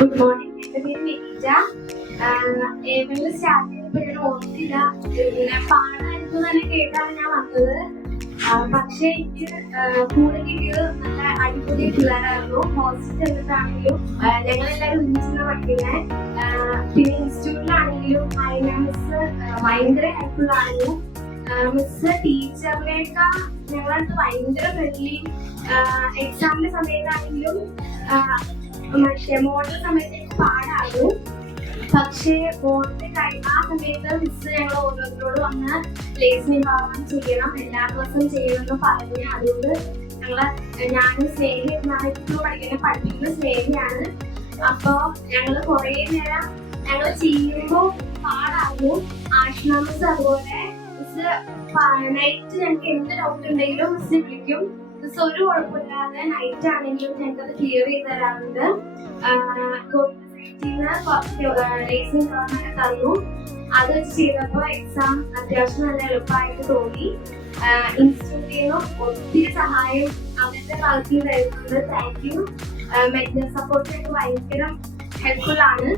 Good morning. എൻ്റെ പേര് വിനീജ. ഏപ്രിലിൽ സ്റ്റാർട്ട് ചെയ്തപ്പോൾ ഞാൻ ഓർത്തില്ല, പിന്നെ പാടായിരുന്നു തന്നെ കേട്ടാണ് ഞാൻ വന്നത്. പക്ഷെ എനിക്ക് കൂടെ കിട്ടിയത് നല്ല അടിപൊളി പിള്ളേരായിരുന്നു. ഹോസ്റ്റൽ ചെന്നിട്ടാണെങ്കിലും ഞങ്ങളെല്ലാവരും ഒന്നിച്ചാണ് പഠിക്കുന്നത്. പിന്നെ ഇൻസ്റ്റിറ്റ്യൂട്ടിലാണെങ്കിലും ഐന മിസ് ഭയങ്കര ഹെൽപ്ഫുൾ ആയിരുന്നു. മിസ് ടീച്ചറിനേക്കാൾ ഞങ്ങളടുത്ത് ഭയങ്കര ഫ്രണ്ട്ലി. എക്സാമിന്റെ സമയത്താണെങ്കിലും മറ്റേ മോഡൽ സമയത്ത് പാടായിരുന്നു. പക്ഷേ മോഡൽ ആ സമയത്ത് മിസ് ഞങ്ങൾ ഓരോരുത്തരോട് വന്ന് പ്ലേസ്മെന്റ് ആവാൻ ചെയ്യണം, എല്ലാ ദിവസവും ചെയ്യണമെന്ന് പറഞ്ഞു. അതുകൊണ്ട് ഞാനും സ്നേഹിയാണ് ഇപ്പോൾ പഠിപ്പിക്കുന്ന സ്നേഹിയാണ്. അപ്പൊ ഞങ്ങള് കുറെ നേരം ഞങ്ങൾ ചെയ്യുമ്പോൾ പാടായിരുന്നു. ആഷ്ന മിസ് അതുപോലെ മിസ് നൈറ്റ് ഞങ്ങൾക്ക് എന്ത് ഡൗട്ട് ഉണ്ടെങ്കിലും മിസ് വിളിക്കും. മിസ് ഒരു കുഴപ്പമില്ലാതെ നൈറ്റ് ആണെങ്കിലും ഞങ്ങൾക്ക് അത് ക്ലിയർ ചെയ്ത് തരാറുണ്ട്. തന്നു. അത് വെച്ച് ചെയ്തപ്പോൾ എക്സാം അത്യാവശ്യം നല്ല എളുപ്പമായിട്ട് തോന്നി. ഇൻസ്റ്റിറ്റ്യൂട്ടിൽ നിന്നും ഒത്തിരി സഹായം അവരുടെ ഭാഗത്ത് നിന്ന് തരുന്നുണ്ട്. Thank you. മെന്റൽ സപ്പോർട്ട് ഞങ്ങൾക്ക് ഭയങ്കര ഹെൽപ്ഫുൾ ആണ്.